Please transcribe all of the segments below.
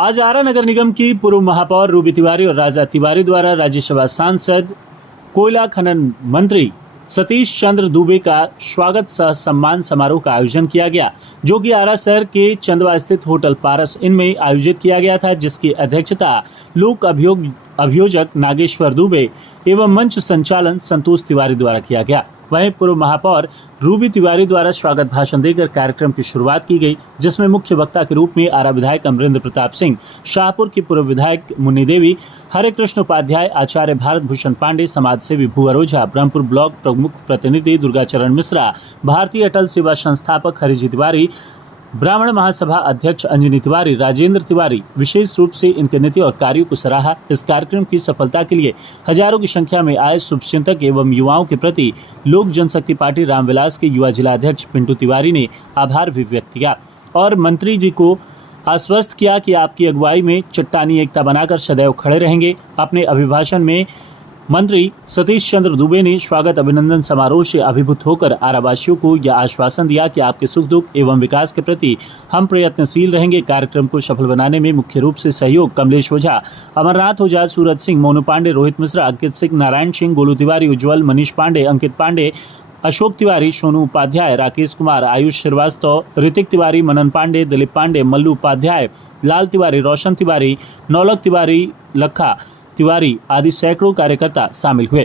आज आरा नगर निगम की पूर्व महापौर रूबी तिवारी और राजा तिवारी द्वारा राज्यसभा सांसद कोयला खनन मंत्री सतीश चंद्र दुबे का स्वागत सह सम्मान समारोह का आयोजन किया गया, जो कि आरा शहर के चंदवा स्थित होटल पारस इन में आयोजित किया गया था, जिसकी अध्यक्षता लोक अभियोजक नागेश्वर दुबे एवं मंच संचालन संतोष तिवारी द्वारा किया गया। वहीं पूर्व महापौर रूबी तिवारी द्वारा स्वागत भाषण देकर कार्यक्रम की शुरुआत की गई, जिसमें मुख्य वक्ता के रूप में आरा विधायक अमरेंद्र प्रताप सिंह, शाहपुर की पूर्व विधायक मुन्नी देवी, हरे कृष्ण उपाध्याय, आचार्य भारत भूषण पांडे, समाज सेवी भू अरोझा, ब्रह्मपुर ब्लॉक प्रमुख प्रतिनिधि दुर्गाचरण मिश्रा, भारतीय अटल सेवा संस्थापक हरिजी तिवारी, ब्राह्मण महासभा अध्यक्ष अंजनी तिवारी, राजेंद्र तिवारी विशेष रूप से इनके नीति और कार्यों को सराहा। इस कार्यक्रम की सफलता के लिए हजारों की संख्या में आए शुभचिंतक एवं युवाओं के प्रति लोक जनशक्ति पार्टी रामविलास के युवा जिला अध्यक्ष पिंटू तिवारी ने आभार भी व्यक्त किया और मंत्री जी को आश्वस्त किया कि आपकी अगुवाई में चट्टानी एकता बनाकर सदैव खड़े रहेंगे। अपने अभिभाषण में मंत्री सतीश चंद्र दुबे ने स्वागत अभिनंदन समारोह से अभिभूत होकर आरावासियों को यह आश्वासन दिया कि आपके सुख दुख एवं विकास के प्रति हम प्रयत्नशील रहेंगे। कार्यक्रम को सफल बनाने में मुख्य रूप से सहयोग कमलेश ओझा, अमरनाथ ओझा, सूरज सिंह, मोनू पांडे, रोहित मिश्रा, अंकित सिंह, नारायण सिंह, गोलू तिवारी, उज्ज्वल, मनीष पांडे, अंकित पांडे, अशोक तिवारी, सोनू उपाध्याय, राकेश कुमार, आयुष श्रीवास्तव, ऋतिक तिवारी, मनन पांडे, दिलीप पांडे, मल्लू उपाध्याय, लाल तिवारी, रोशन तिवारी, नौलख तिवारी, लखा तिवारी आदि सैकड़ों कार्यकर्ता शामिल हुए।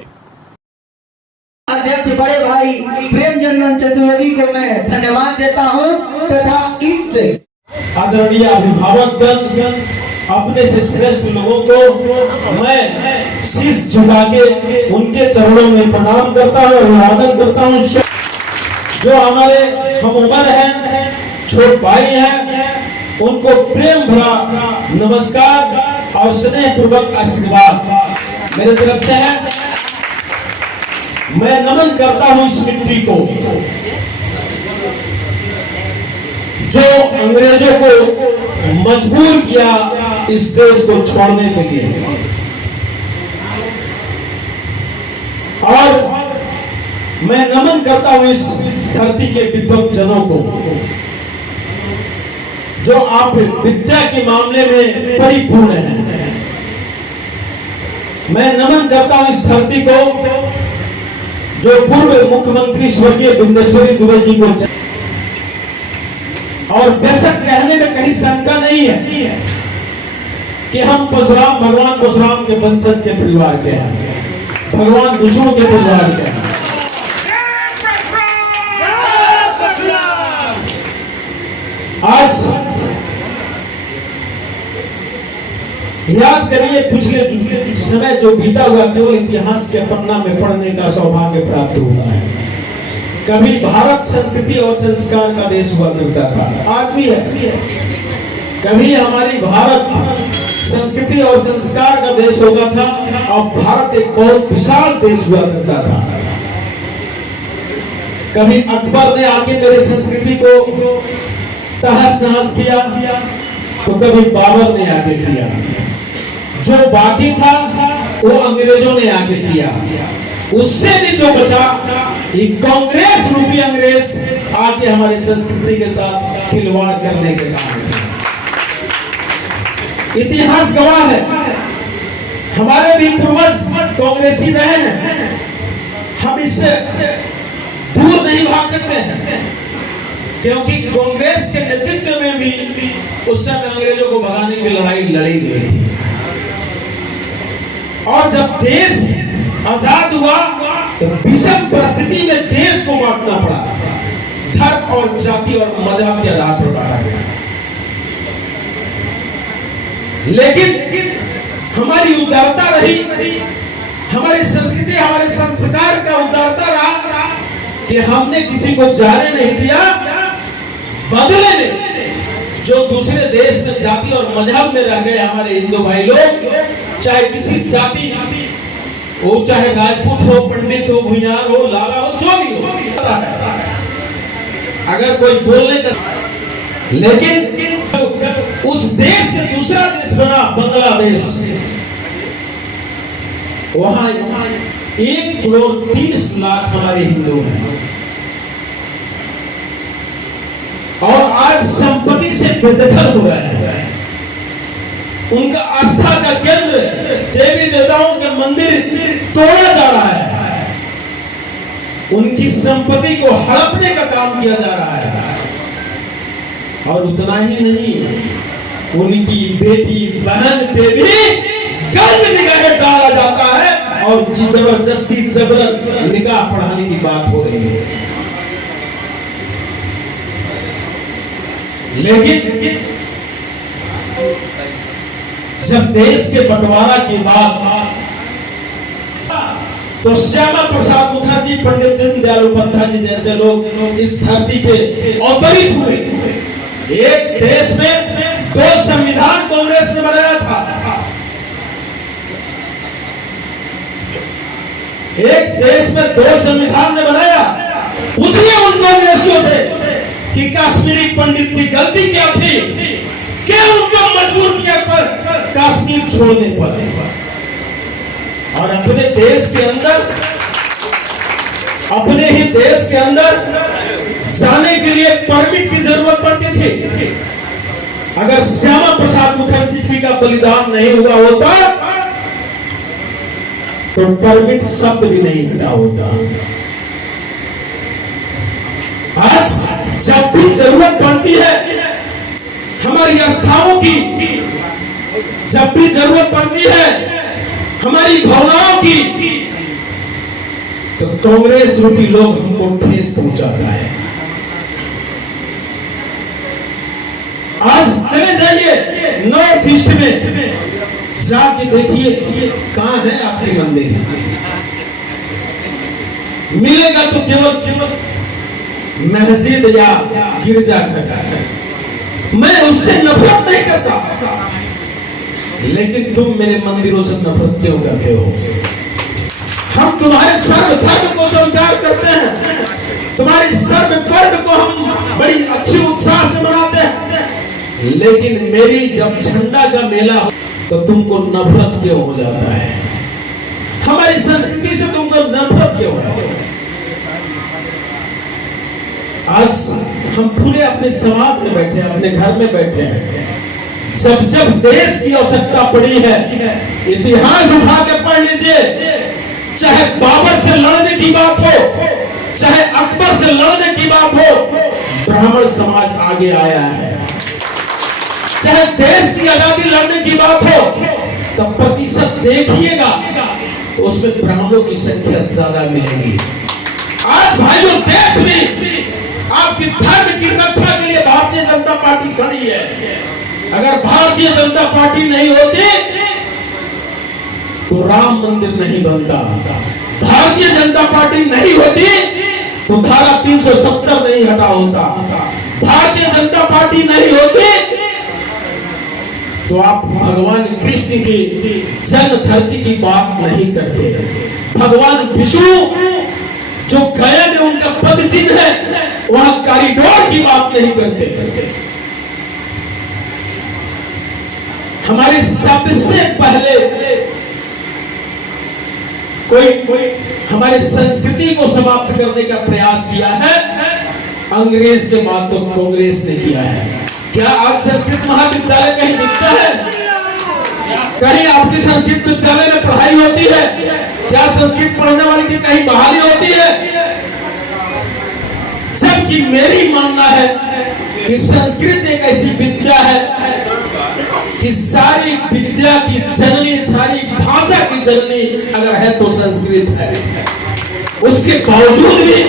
अध्यक्ष बड़े भाई प्रेमचंद चतुर्वेदी को मैं धन्यवाद देता हूं तथा आदरणीय अभिभावकगण, अपने से श्रेष्ठ लोगों को मैं शीश झुका के उनके चरणों में प्रणाम करता हूं, अभिवादन करता हूं। जो हमारे हम उम्र हैं, छोटे भाई हैं, उनको प्रेम भरा नमस्कार और स्नेह पूर्वक आशीर्वाद मेरे तरफ से है। मैं नमन करता हूं इस मिट्टी को जो अंग्रेजों को मजबूर किया इस देश को छोड़ने के लिए, और मैं नमन करता हूं इस धरती के विद्वत जनों को जो आप विद्या के मामले में परिपूर्ण हैं। मैं नमन करता हूं इस धरती को जो पूर्व मुख्यमंत्री स्वर्गीय बिंदेश्वरी दुबे जी को, और बेशक कहने में कहीं शंका नहीं है कि हम परशुराम, भगवान परशुराम के वंशज के परिवार के हैं, भगवान विष्णु के परिवार के हैं। आज याद करिए पिछले समय जो बीता हुआ केवल इतिहास के पन्ना में पढ़ने का सौभाग्य प्राप्त हुआ है। कभी भारत संस्कृति और संस्कार का देश हुआ करता था, आज भी है। कभी हमारी भारत संस्कृति और संस्कार का देश होता था, अब भारत एक बहुत विशाल देश हुआ करता था। कभी अकबर ने आके मेरे संस्कृति को तहस नहस किया, तो कभी बाबर ने आके किया। जो बाकी था वो अंग्रेजों ने आके किया। उससे भी जो बचा ये कांग्रेस रूपी अंग्रेज आके हमारी संस्कृति के साथ खिलवाड़ करने के काम किया। इतिहास गवाह है, हमारे भी पूर्वज कांग्रेसी रहे हैं। हम इससे दूर नहीं भाग सकते हैं, क्योंकि कांग्रेस के नेतृत्व में भी उस समय अंग्रेजों को भगाने की लड़ाई लड़ी गई थी। और जब देश आजाद हुआ तो विषम परिस्थिति में देश को बांटना पड़ा, धर्म और जाति और मजहब के आधार पर बांटा गया। लेकिन हमारी उदारता रही, हमारी संस्कृति, हमारे संस्कार का उदारता रहा कि हमने किसी को जाने नहीं दिया। बदले में जो दूसरे देश में जाति और मजहब में रह गए हमारे हिंदू भाई लोग, चाहे किसी जाति वो, चाहे राजपूत हो, पंडित हो, भुइयार हो, लाला हो, जो भी हो, अगर कोई बोलने का, लेकिन उस देश से दूसरा देश बना बांग्लादेश, वहां 1,30,00,000 हमारे हिंदू हैं, और आज संपत्ति से बेदखल हो रहे हैं। उनका आस्था का केंद्र, देवी देवताओं के मंदिर तोड़ा जा रहा है, उनकी संपत्ति को हड़पने का काम किया जा रहा है। और उतना ही नहीं, उनकी बेटी बहन पे भी गलत निगाहें डाला जाता है और जबरदस्ती जबरन निकाह पढ़ाने की बात हो रही है। लेकिन जब देश के बंटवारा की बात, तो श्यामा प्रसाद मुखर्जी, पंडित दीनदयाल उपाध्याय जी जैसे लोग इस धरती पे अवतरित हुए। एक देश में 2 संविधान कांग्रेस ने बनाया था। एक देश में 2 संविधान ने बनाया। पूछिए उन कांग्रेसियों से कि कश्मीरी पंडित की गलती क्या थी, क्या उनको मजबूर किया पर कश्मीर छोड़ने पर। और अपने देश के अंदर, अपने ही देश के अंदर जाने के लिए परमिट की जरूरत पड़ती थी। अगर श्यामा प्रसाद मुखर्जी जी का बलिदान नहीं हुआ होता तो परमिट शब्द भी नहीं हटा होता। आज जब भी जरूरत पड़ती है हमारी आस्थाओं की, जब भी जरूरत पड़ती है हमारी भावनाओं की, तो कांग्रेस रूपी लोग हमको ठेस पहुंचाता है। आज चले जाइए नॉर्थ ईस्ट में, जाके देखिए कहां है आपकी मंदिर। मिलेगा तो केवल मस्जिद या गिरजाघर। मैं उससे नफरत नहीं करता, लेकिन तुम मेरे मंदिरों से नफरत क्यों करते हो? हम तुम्हारे सर्व धर्म को स्वीकार करते हैं, तुम्हारे सर्व पर्व को हम बड़ी अच्छी उत्साह से मनाते हैं, लेकिन मेरी जब झंडा का मेला हो तो तुमको नफरत क्यों हो जाता है? हमारी संस्कृति से तुमको नफरत क्यों है? आज हम पूरे अपने समाज में बैठे हैं, अपने घर में बैठे हैं। जब जब देश की आवश्यकता पड़ी है, इतिहास उठा के पढ़ लीजिए, चाहे बाबर से लड़ने की बात हो, चाहे अकबर से लड़ने की बात हो, ब्राह्मण समाज आगे आया है। चाहे देश की आजादी लड़ने की बात हो, तब प्रतिशत देखिएगा तो उसमें ब्राह्मणों की संख्या ज्यादा मिलेगी। आज भाइयों, देश में आपकी धर्म की रक्षा के लिए भारतीय जनता पार्टी खड़ी है। अगर भारतीय जनता पार्टी नहीं होती तो राम मंदिर नहीं बनता। भारतीय जनता पार्टी नहीं होती तो धारा 370 नहीं हटा होता। भारतीय जनता पार्टी नहीं होती तो आप भगवान कृष्ण की जन्म धरती की बात नहीं करते। भगवान विष्णु जो गया में उनका पद चिन्ह है, वहां कॉरिडोर की बात नहीं करते। हमारे सबसे पहले कोई हमारे संस्कृति को समाप्त करने का प्रयास किया है, अंग्रेज के बाद तो कांग्रेस ने किया है। क्या आज संस्कृत महाविद्यालय कहीं दिखता है? कहीं आपकी संस्कृत विद्यालय में पढ़ाई होती है? क्या संस्कृत पढ़ने वाले की कहीं बहाली होती है? जबकि मेरी मानना है कि संस्कृत एक ऐसी विद्या है कि सारी विद्या की जननी, सारी भाषा की जननी अगर है तो संस्कृत है। उसके बावजूद भी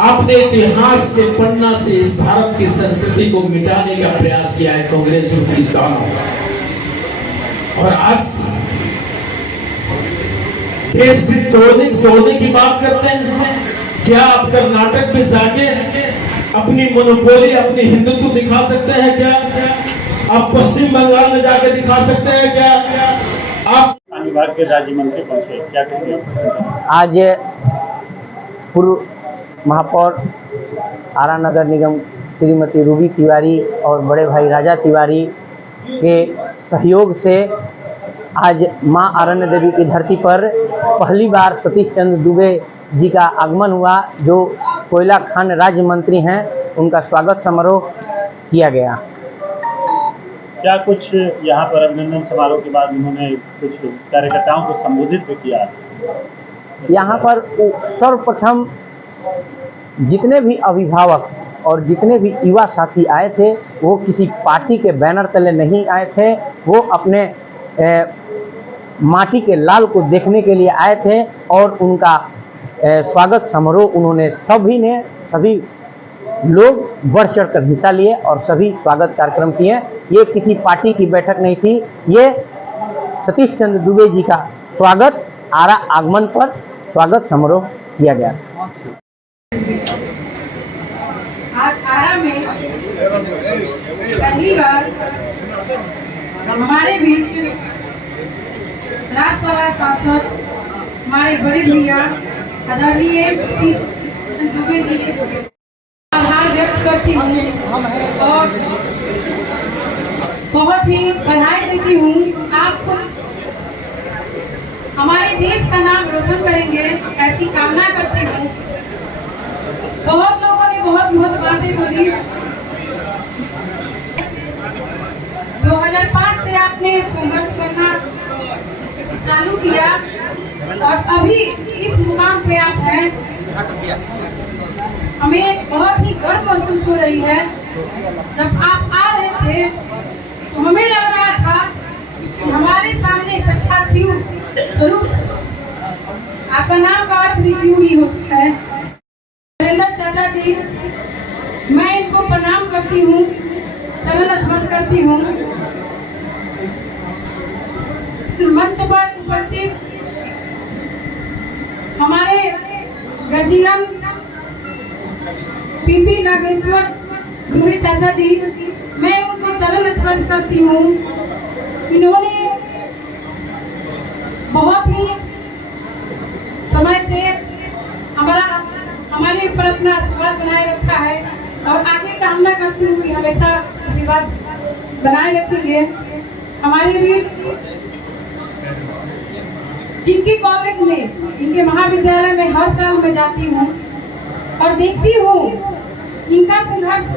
आपने इतिहास के पन्ना से इस भारत की संस्कृति को मिटाने का प्रयास किया है कांग्रेस रूपी दल। और आज देश से तोड़ने की बात करते हैं। क्या आप कर्नाटक में जाके अपनी मोनोपोली, अपनी हिंदुत्व दिखा सकते हैं क्या? आप पश्चिम बंगाल में जाके दिखा सकते हैं क्या? आप विभाग के राज्य मंत्री पहुंचे, क्या कहेंगे? आज पूर्व महापौर आरा नगर निगम श्रीमती रूबी तिवारी और बड़े भाई राजा तिवारी के सहयोग से आज मां आरण्य देवी की धरती पर पहली बार सतीश चंद्र दुबे जी का आगमन हुआ, जो कोयला खान राज्य मंत्री हैं। उनका स्वागत समारोह किया गया। क्या कुछ यहाँ पर अभिनंदन समारोह के बाद उन्होंने कुछ कार्यकर्ताओं को संबोधित भी किया? यहाँ पर सर्वप्रथम जितने भी अभिभावक और जितने भी युवा साथी आए थे वो किसी पार्टी के बैनर तले नहीं आए थे, वो अपने माटी के लाल को देखने के लिए आए थे और उनका स्वागत समारोह उन्होंने सभी लोग बढ़ चढ़कर हिस्सा लिए और सभी स्वागत कार्यक्रम किए। ये किसी पार्टी की बैठक नहीं थी, ये सतीश चंद्र दुबे जी का स्वागत आरा आगमन पर स्वागत समारोह किया गया। आज आरा में पहली बार हमारे बीच राज्यसभा सांसद हमारे बड़े भैया आदरणीय सतीश चंद्र दुबे जी आभार व्यक्त करती हूँ और बहुत ही बधाई देती हूँ। आप हमारे देश का नाम रोशन करेंगे ऐसी कामना करती हूँ। बहुत लोगों ने बहुत बातें बोली। 2005 से आपने संघर्ष करना चालू किया और अभी इस मुकाम पे आप हैं। हमें बहुत ही गर्व महसूस हो रही है। जब आप आ रहे थे तो हमें लग रहा था कि हमारे सामने साक्षात शिव स्वरूप, आपका नाम का अर्थ भी शिव ही होता है। नरेंद्र चाचा जी, मैं इनको प्रणाम करती हूँ, चरण स्पर्श करती हूँ। मंच पर उपस्थित हमारे गर्जियन पीपी नागेश्वर दुबे चाचा जी, मैं उनको चरण स्पर्श करती हूँ। इन्होंने बहुत ही समय से हमारे ऊपर अपना आशीर्वाद बनाए रखा है और आगे कामना करती हूँ कि हमेशा आशीर्वाद बनाए रखेंगे। हमारे बीच जिनके कॉलेज में, इनके महाविद्यालय में हर साल मैं जाती हूँ और देखती हूँ इनका संघर्ष,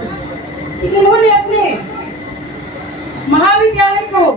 इन्होंने अपने महाविद्यालय को